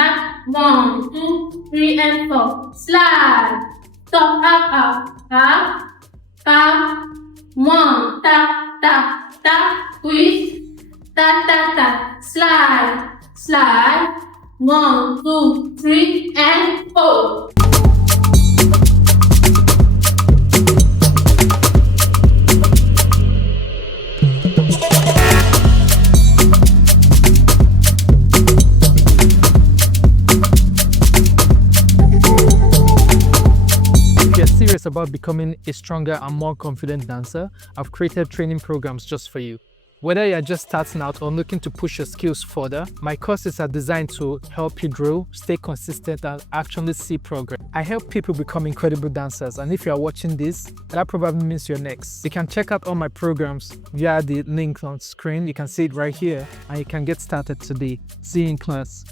tap, 1, 2, 3, and 4. Slide, stop, up, 1, tap, twist, tap, slide, 1, 2, 3, and 4. If you're serious about becoming a stronger and more confident dancer, I've created training programs just for you. Whether you're just starting out or looking to push your skills further, my courses are designed to help you grow, stay consistent, and actually see progress. I help people become incredible dancers, and if you are watching this, that probably means you're next. You can check out all my programs via the link on screen. You can see it right here, and you can get started today. See you in class.